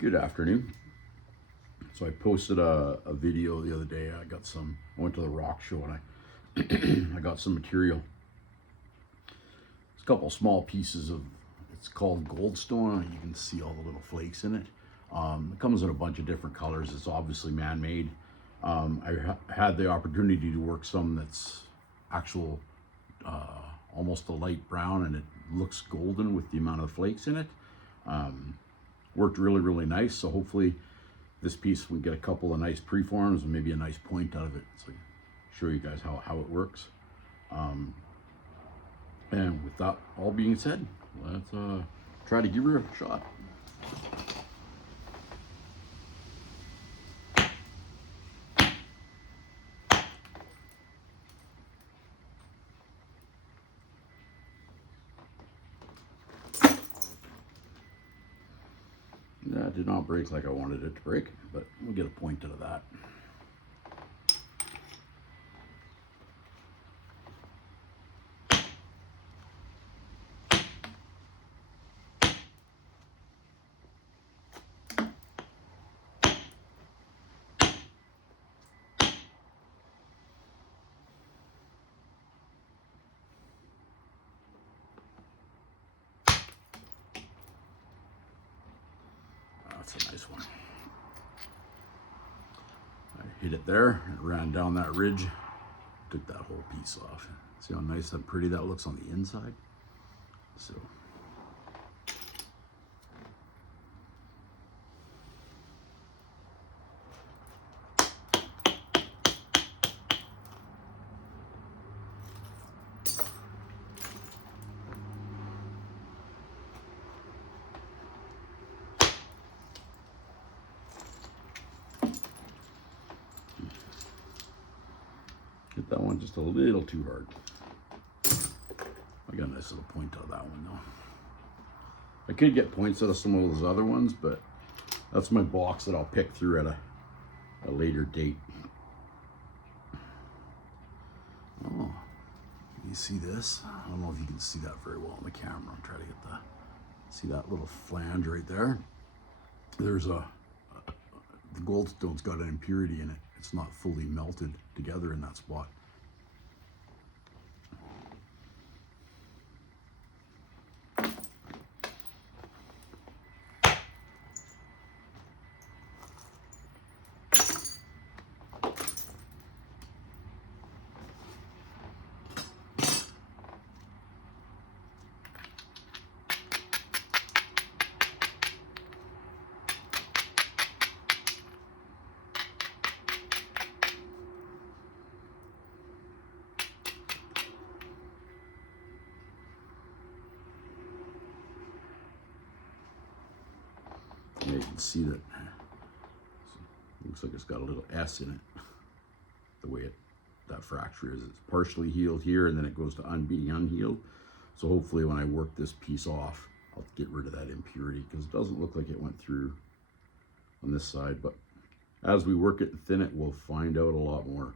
Good afternoon. So I posted a video the other day. I went to the rock show and I got some material. It's a couple small pieces of, it's called Goldstone. You can see all the little flakes in it. It comes in a bunch of different colors. It's obviously man-made. Had the opportunity to work some that's actual, almost a light brown, and it looks golden with the amount of flakes in it. Worked really nice. So hopefully this piece we get a couple of nice preforms and maybe a nice point out of it. So show you guys how it works. And with that all being said, let's try to give her a shot. That did not break like I wanted it to break, but we'll get a point out of that. That's a nice one. I hit it there, it ran down that ridge, took that whole piece off. See how nice and pretty that looks on the inside? So hit that one just a little too hard. I got a nice little point out of that one though. I could get points out of some of those other ones, but that's my box that I'll pick through at a later date. Oh, you see this? I don't know if you can see that very well on the camera. I'm trying to get see that little flange right there? There's the goldstone's got an impurity in it. It's not fully melted together in that spot. Yeah, you can see that. Looks like it's got a little S in it. The way that fracture is, it's partially healed here, and then it goes to being unhealed. So hopefully, when I work this piece off, I'll get rid of that impurity, because it doesn't look like it went through on this side. But as we work it and thin it, we'll find out a lot more.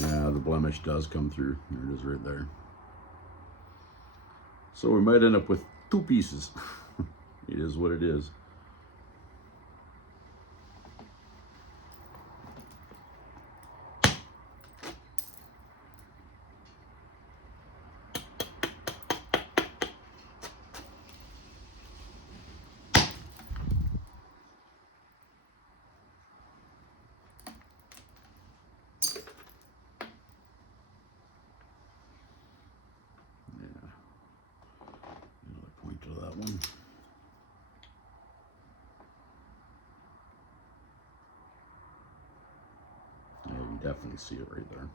Yeah, the blemish does come through. There it is right there. So we might end up with two pieces. It is what it is. definitely see it right there.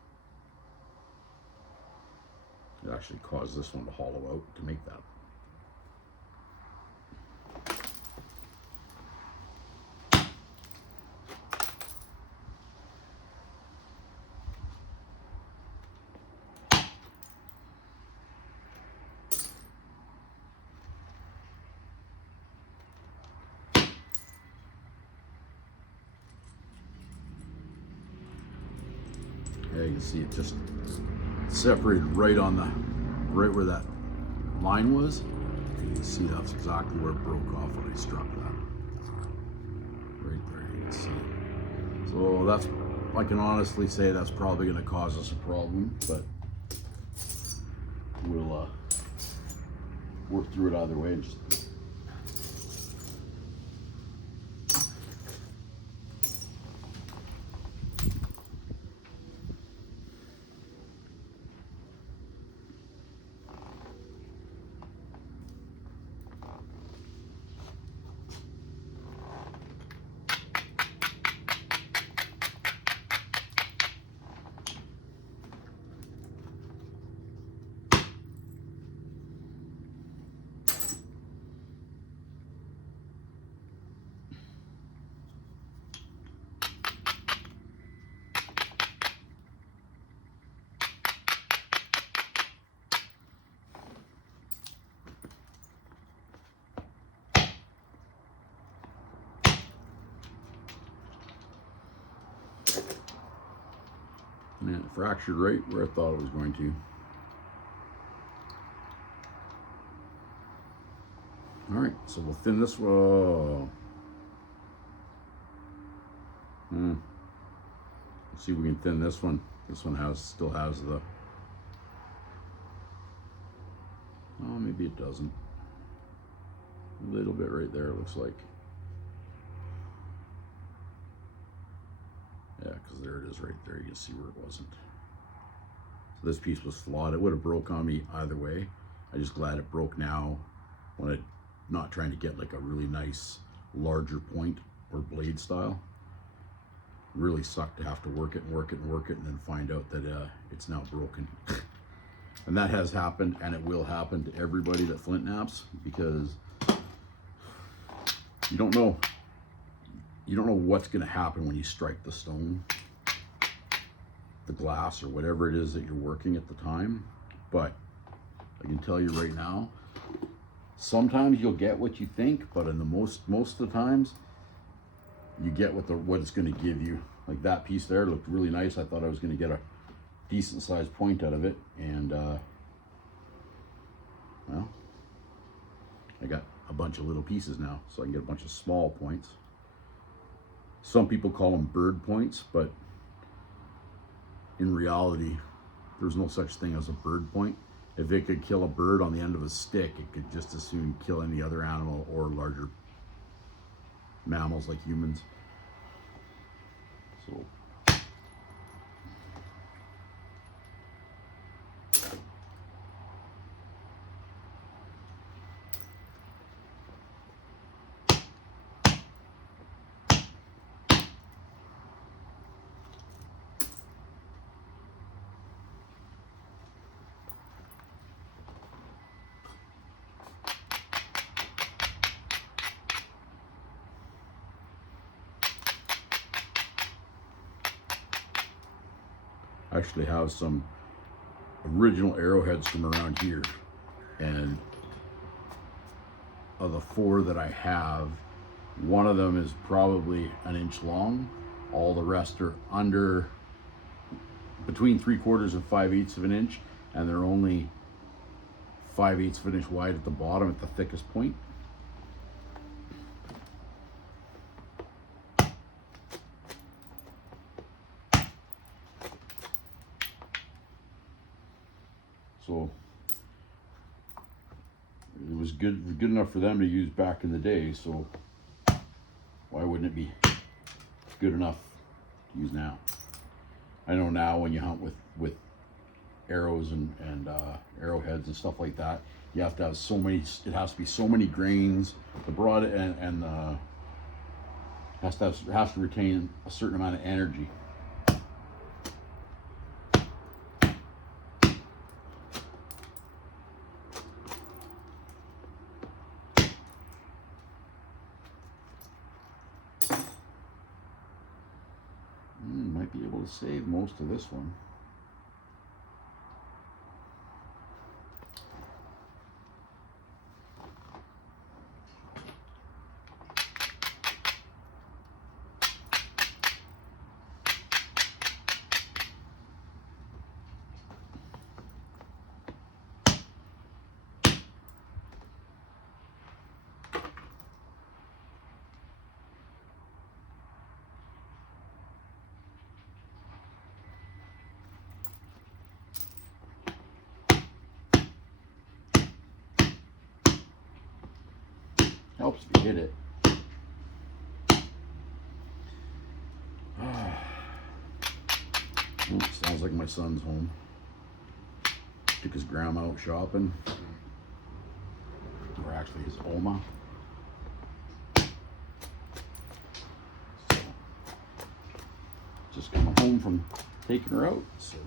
It actually caused this one to hollow out to make that. Yeah, you can see it just separated right on the, right where that line was. And you can see that's exactly where it broke off when I struck that. Right there, you can see. So that's, I can honestly say that's probably going to cause us a problem, but we'll work through it either way. And just and it fractured right where I thought it was going to. All right, so we'll thin this one. Let's see if we can thin this one. This one still has the, oh, maybe it doesn't. A little bit right there, it looks like. Yeah, because there it is right there. You can see where it wasn't. So this piece was flawed. It would have broke on me either way. I'm just glad it broke now when I'm not trying to get like a really nice larger point or blade style. It really sucked to have to work it and work it and work it and then find out that it's now broken. And that has happened, and it will happen to everybody that flint knaps, because you don't know what's going to happen when you strike the stone, the glass, or whatever it is that you're working at the time. But I can tell you right now, sometimes you'll get what you think, but in the most of the times you get what it's going to give you. Like that piece there looked really nice. I thought I was going to get a decent sized point out of it, and well, I got a bunch of little pieces now, so I can get a bunch of small points. Some people call them bird points, but in reality, there's no such thing as a bird point. If it could kill a bird on the end of a stick, it could just as soon kill any other animal or larger mammals like humans. So I actually have some original arrowheads from around here, and of the 4 that I have, one of them is probably an inch long. All the rest are under, between 3/4 and 5/8 of an inch, and they're only 5/8 of an inch wide at the bottom at the thickest point. So it was good enough for them to use back in the day, so why wouldn't it be good enough to use now? I know now when you hunt with arrows and arrowheads and stuff like that, you have to have so many, it has to be so many grains. The broad and has to retain a certain amount of energy. we'll save most of this one. Helps if you hit it. Ooh, sounds like my son's home. Took his grandma out shopping. Or actually his Oma. So, just coming home from taking her out. So.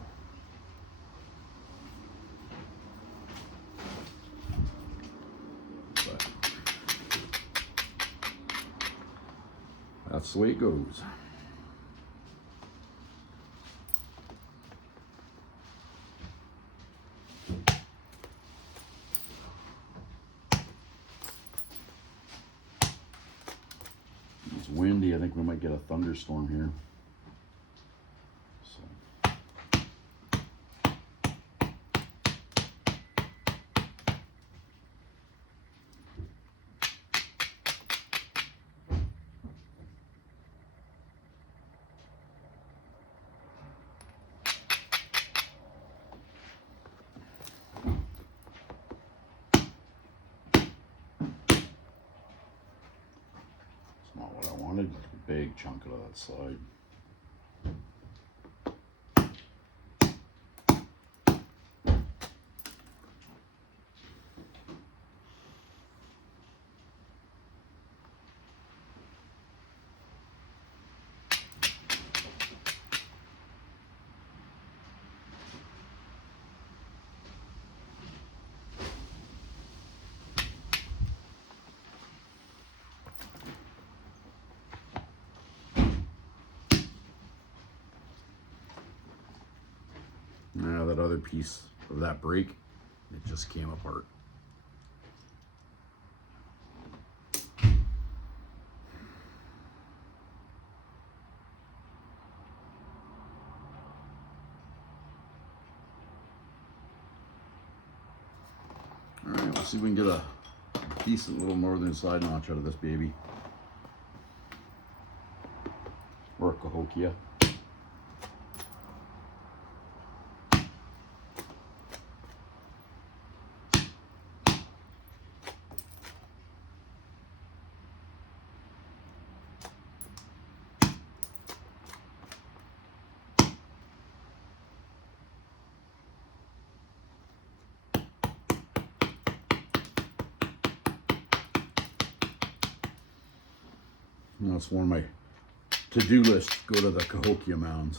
But that's the way it goes. It's windy. I think we might get a thunderstorm here. So. Not what I wanted, a big chunk out of that side. Now that other piece of that break, it just came apart. All right, let's see if we can get a decent little northern side notch out of this baby. Or a cahokia. You know, it's one of my to-do lists, go to the cahokia mounds.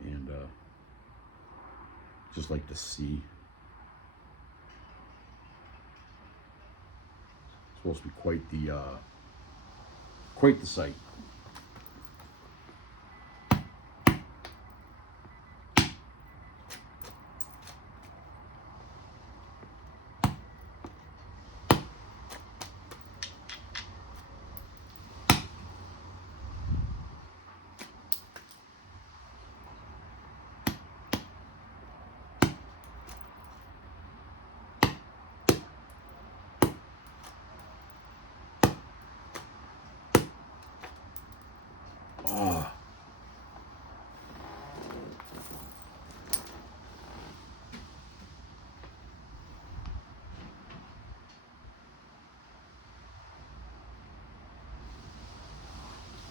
And just like to see. It's supposed to be quite the sight.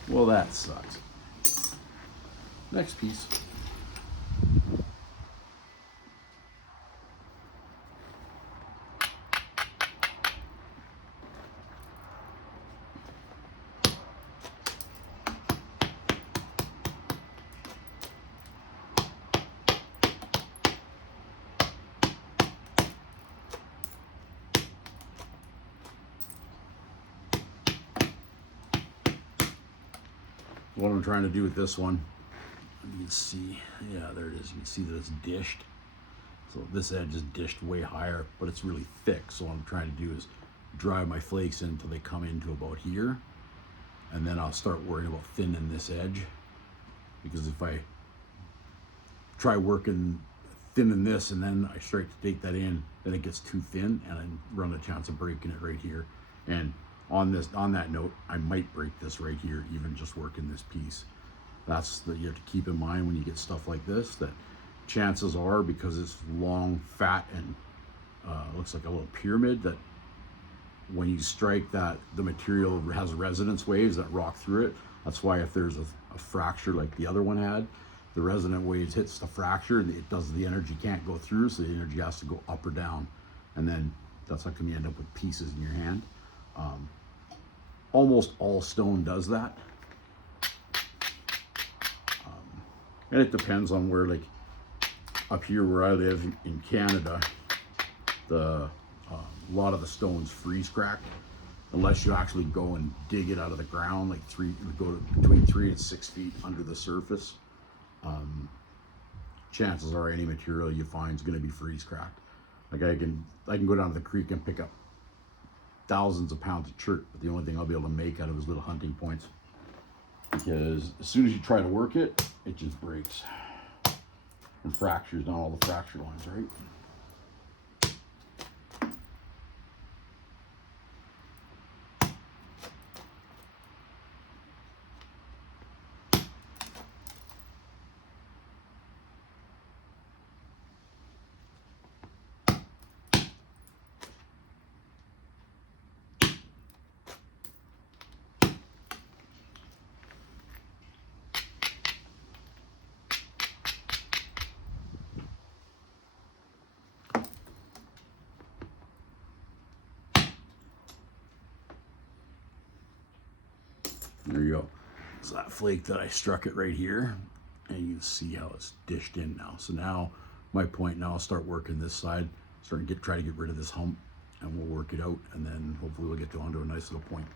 Well, that sucks. Next piece. what I'm trying to do with this one, you can see, yeah, there it is. You can see that it's dished. So this edge is dished way higher, but it's really thick. So what I'm trying to do is drive my flakes in until they come into about here. And then I'll start worrying about thinning this edge. Because if I try working thinning this and then I start to take that in, then it gets too thin and I run a chance of breaking it right here. And on that note, I might break this right here, even just working this piece. That's that you have to keep in mind when you get stuff like this, that chances are, because it's long, fat, and looks like a little pyramid, that when you strike that, the material has resonance waves that rock through it. That's why if there's a fracture like the other one had, the resonant waves hits the fracture and it does, the energy can't go through, so the energy has to go up or down. And then that's how come you end up with pieces in your hand. Almost all stone does that. And it depends on where, like up here where I live in Canada, a lot of the stones freeze crack unless you actually go and dig it out of the ground, like between 3 and 6 feet under the surface. Chances are any material you find is going to be freeze cracked. Like I can go down to the creek and pick up thousands of pounds of chert, but the only thing I'll be able to make out of is little hunting points. Because as soon as you try to work it, it just breaks and fractures down all the fracture lines, right? There you go. So that flake that I struck it right here, and you can see how it's dished in now. So now my point now, I'll start working this side, try to get rid of this hump, and we'll work it out, and then hopefully we'll get onto a nice little point.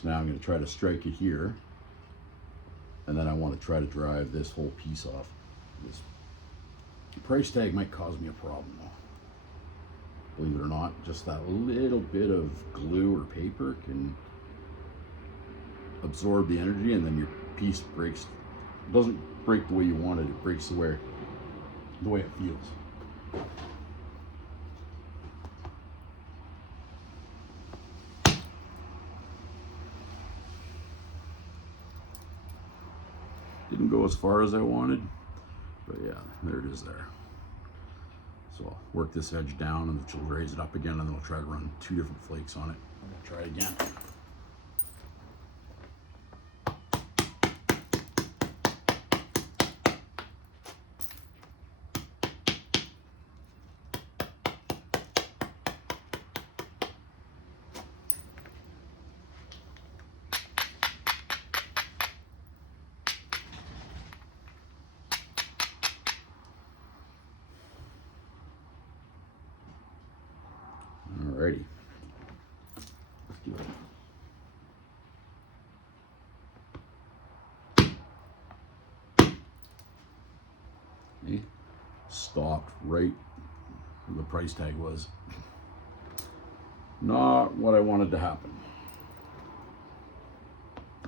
So now I'm going to try to strike it here, and then I want to try to drive this whole piece off. This price tag might cause me a problem though. Believe it or not, just that little bit of glue or paper can absorb the energy, and then your piece breaks. It doesn't break the way you want it, it breaks the way it feels. Didn't go as far as I wanted, but yeah, there it is there. So I'll work this edge down and she'll raise it up again, and then we'll try to run 2 different flakes on it. I'm gonna try it again. Alrighty, let's do it. Okay. Stopped right where the price tag was. Not what I wanted to happen.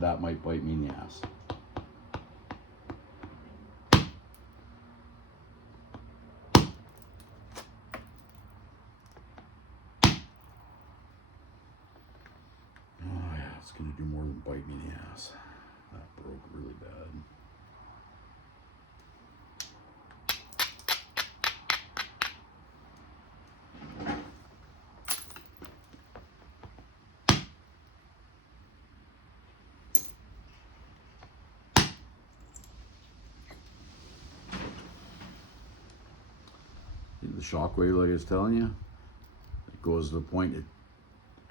That might bite me in the ass. It's gonna do more than bite me in the ass. That broke really bad. The shockwave, like I was telling you, it goes to the point,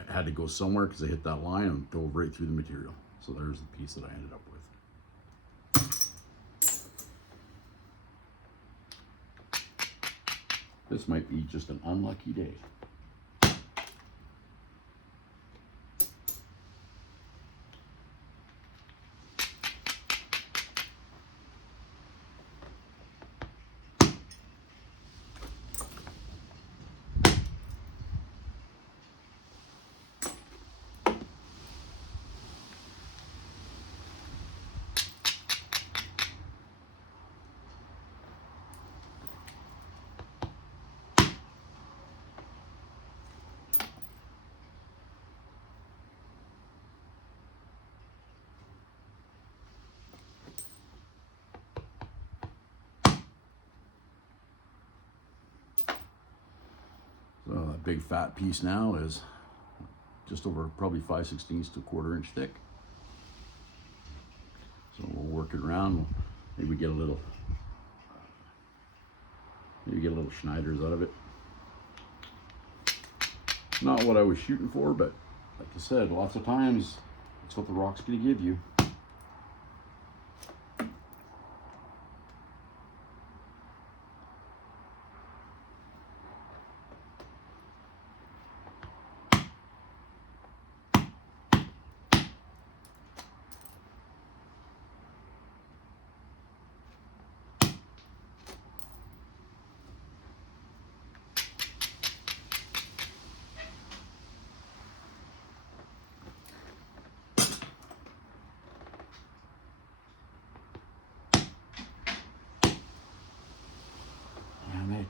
had to go somewhere because I hit that line and dove right through the material. So there's the piece that I ended up with. This might be just an unlucky day. So that big fat piece now is just over probably 5/16 to 1/4 inch thick. So we'll work it around. Maybe get a little Schneiders out of it. Not what I was shooting for, but like I said, lots of times that's what the rock's going to give you. Damn it.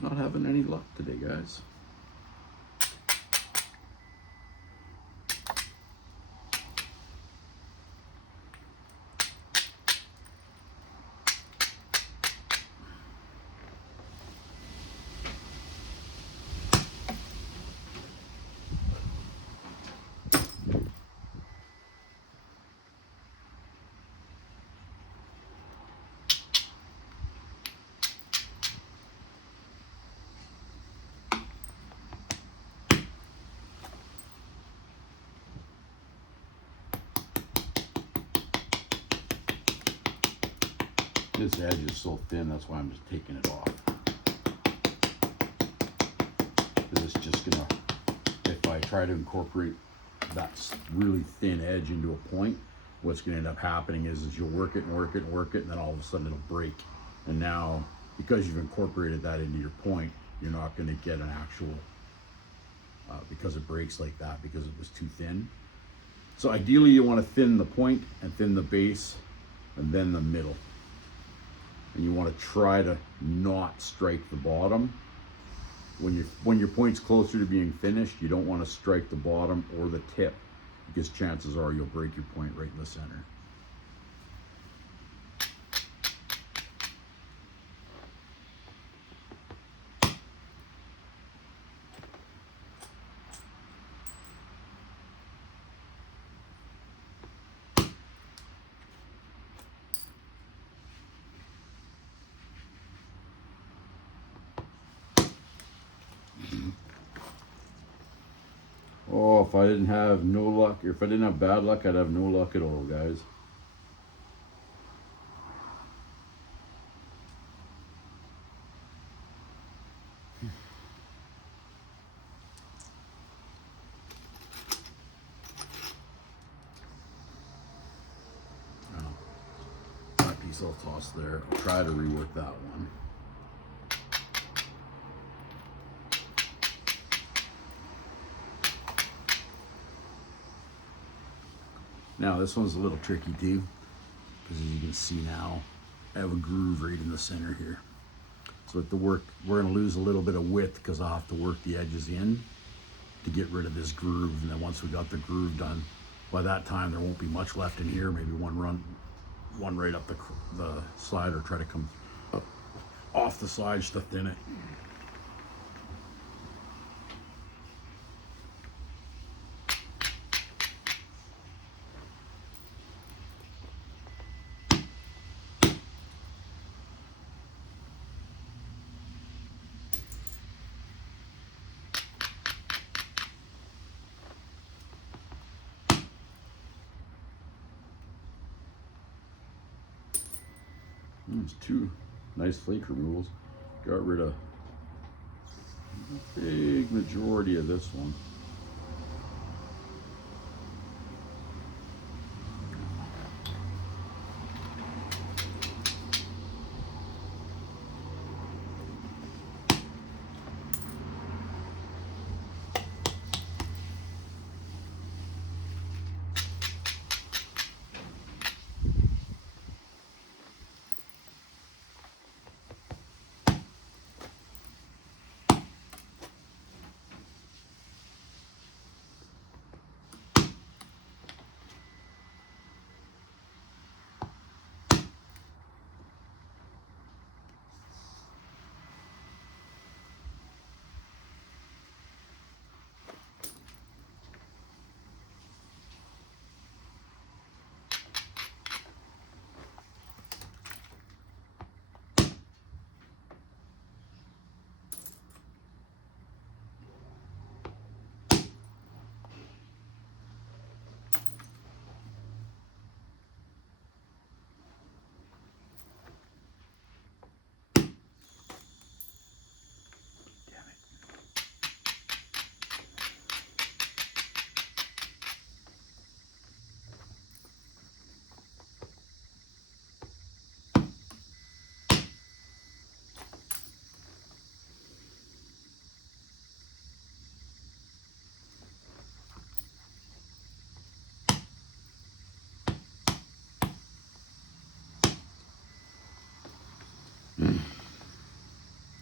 Not having any luck today, guys. This edge is so thin, that's why I'm just taking it off. Because it's just gonna, if I try to incorporate that really thin edge into a point, what's gonna end up happening is you'll work it and work it and work it, and then all of a sudden it'll break. And now, because you've incorporated that into your point, you're not gonna get an actual, because it breaks like that, because it was too thin. So ideally you wanna thin the point and thin the base and then the middle. And you want to try to not strike the bottom. When your point's closer to being finished, you don't want to strike the bottom or the tip, because chances are you'll break your point right in the center. Oh, if I didn't have no luck, or if I didn't have bad luck, I'd have no luck at all, guys. piece I'll toss there. I'll try to rework that one. Now this one's a little tricky too, because as you can see now, I have a groove right in the center here. So at the work, we're gonna lose a little bit of width because I'll have to work the edges in to get rid of this groove. And then once we got the groove done, by that time there won't be much left in here. Maybe one right up the side, or try to come up off the side just to thin it. There's two nice flake removals. Got rid of a big majority of this one.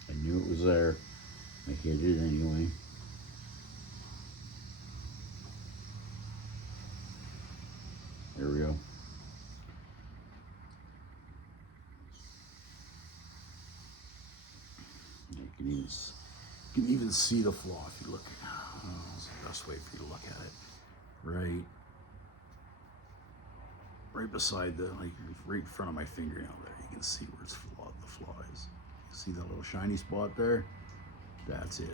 I knew it was there. I hit it anyway. There we go. You can even see the flaw if you look. That's the best way for you to look at it. Right beside right in front of my fingernail there. You can see where the flaw is. See that little shiny spot there? That's it.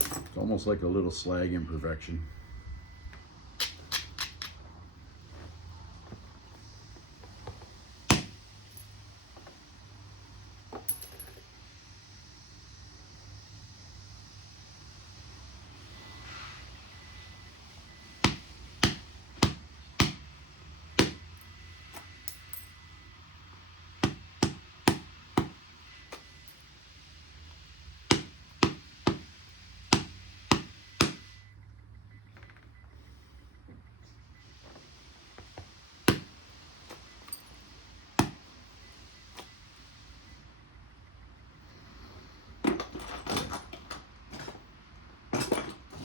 It's almost like a little slag imperfection.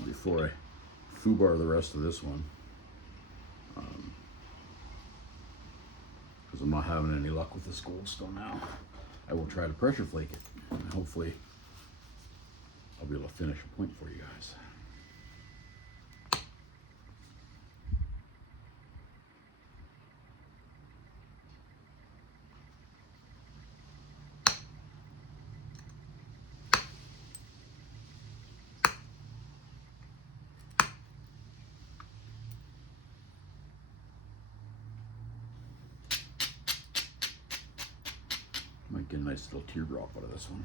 Before I foobar the rest of this one, because I'm not having any luck with this goldstone now, I will try to pressure flake it, and hopefully I'll be able to finish a point for you guys. Might get a nice little teardrop out of this one.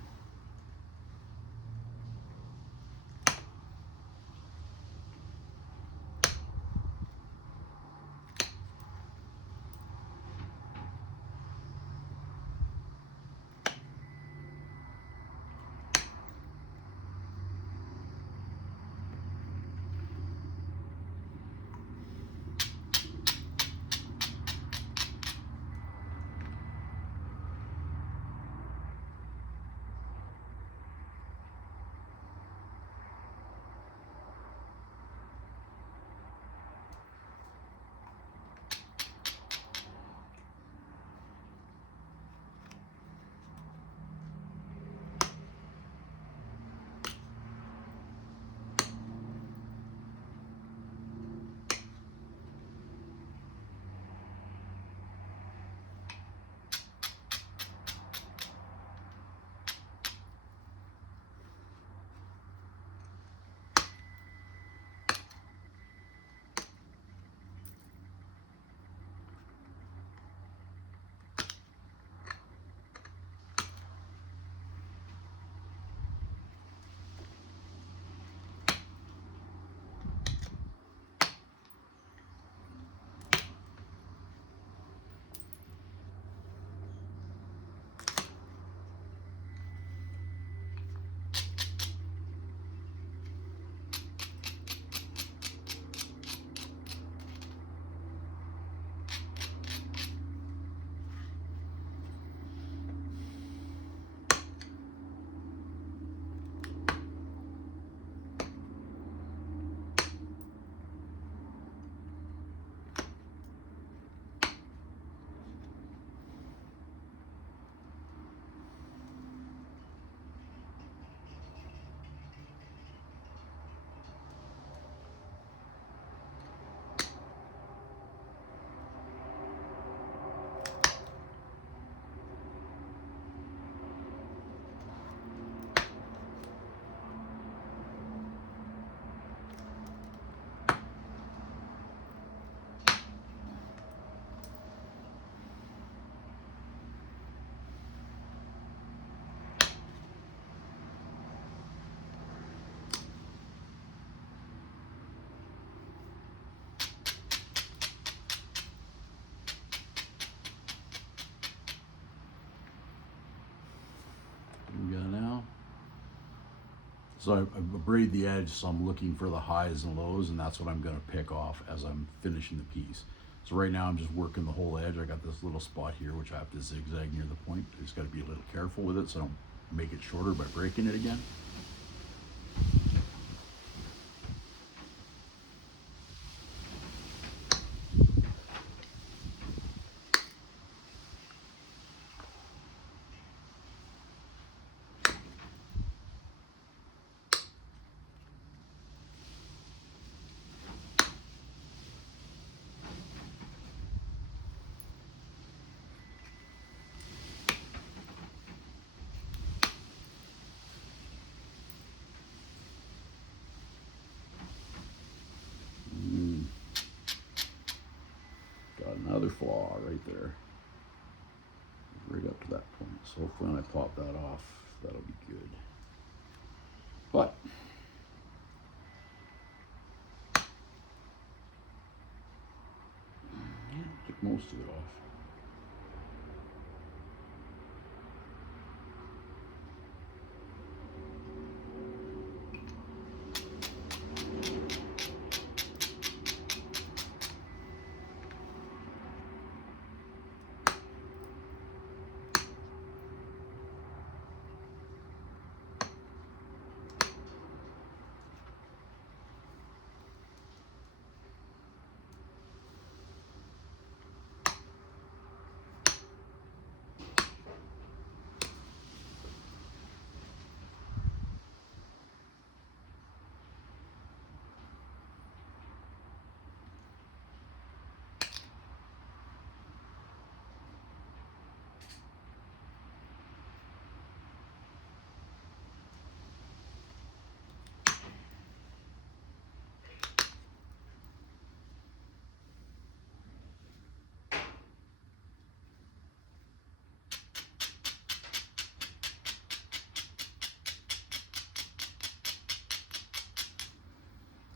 So I braid the edge, so I'm looking for the highs and lows, and that's what I'm gonna pick off as I'm finishing the piece. So right now I'm just working the whole edge. I got this little spot here, which I have to zigzag near the point. I just gotta be a little careful with it so I don't make it shorter by breaking it again. Got another flaw right there. Right up to that point. So hopefully when I pop that off, that'll be good. But yeah, took most of it off.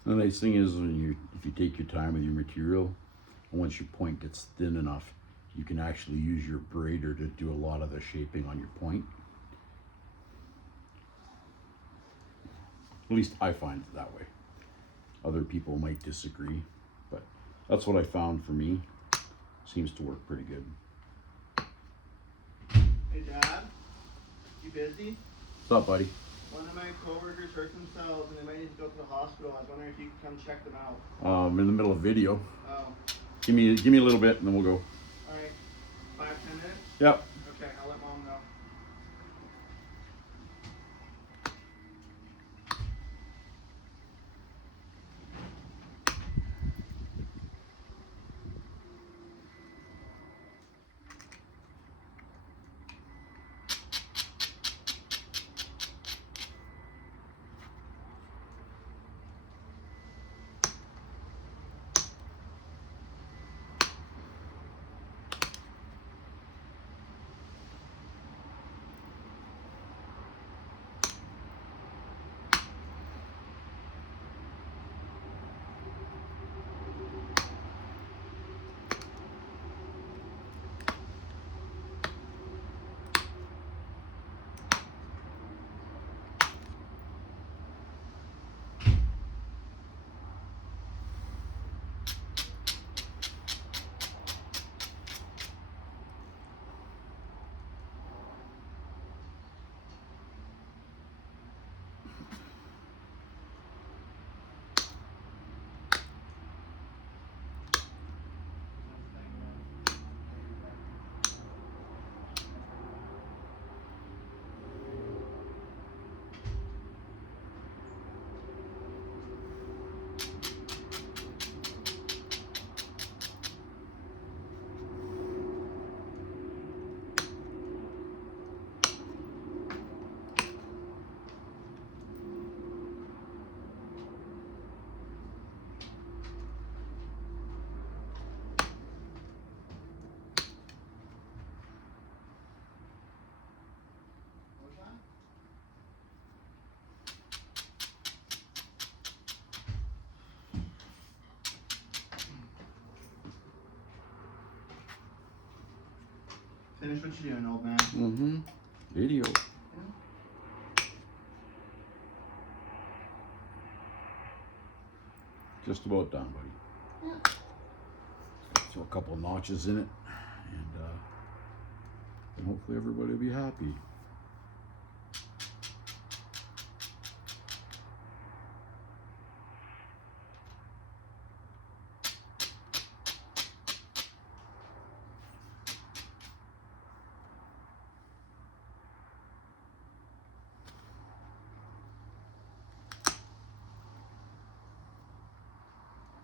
The nice thing is if you take your time with your material, and once your point gets thin enough, you can actually use your braider to do a lot of the shaping on your point. At least I find it that way. Other people might disagree, but that's what I found for me. Seems to work pretty good. Hey Dad, you busy? What's up, buddy? One of my coworkers hurt themselves and they might need to go to the hospital. I was wondering if you could come check them out. I'm in the middle of video. Oh. Give me a little bit and then we'll go. Alright. 5-10 minutes? Yep. Okay, I'll let Mom know. Finish what you're doing, old man. Video. Just about done, buddy. Yeah. Throw a couple of notches in it, and hopefully everybody will be happy.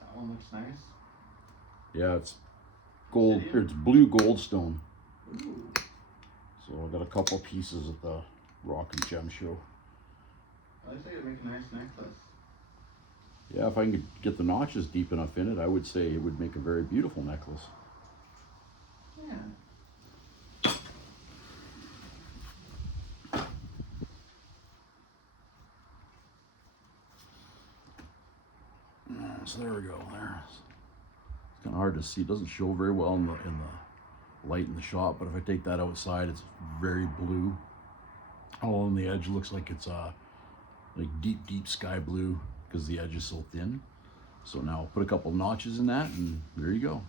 That one looks nice. Yeah, it's gold. Obsidian? It's blue goldstone. Ooh. So I got a couple pieces at the Rock and Gem show. I think it'd make a nice necklace. Yeah, if I can get the notches deep enough in it, I would say it would make a very beautiful necklace. Yeah. So there we go. There. It's kind of hard to see. It doesn't show very well in the light in the shot, but if I take that outside, it's very blue. All on the edge looks like it's like deep sky blue because the edge is so thin. So now I'll put a couple notches in that, and there you go.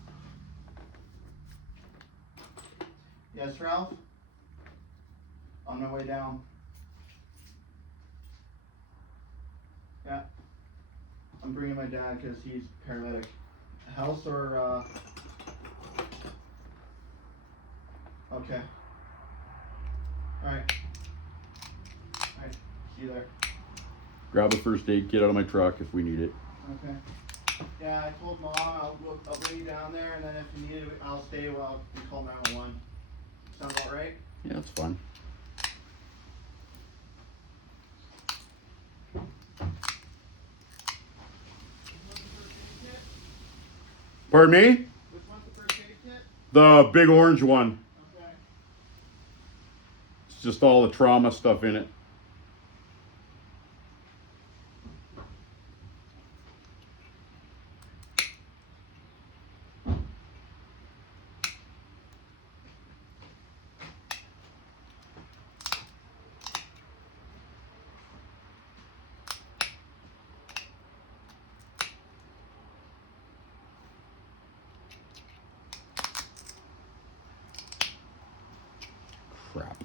Yes, Ralph? On my way down. Yeah. I'm bringing my dad because he's paralytic. House or, Okay. Alright. Alright. See you there. Grab a first aid kit out of my truck if we need it. Okay. Yeah, I told Mom I'll bring you down there, and then if you need it, I'll stay while we call 911. Sound about right? Yeah, it's fine. Pardon me? Which one's the first aid kit? The big orange one. Okay. It's just all the trauma stuff in it. Crap.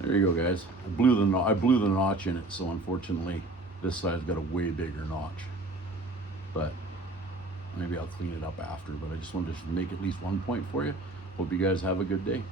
There you go, guys. I blew the notch in it, so unfortunately this side's got a way bigger notch. But maybe I'll clean it up after. But I just wanted to make at least one point for you. Hope you guys have a good day.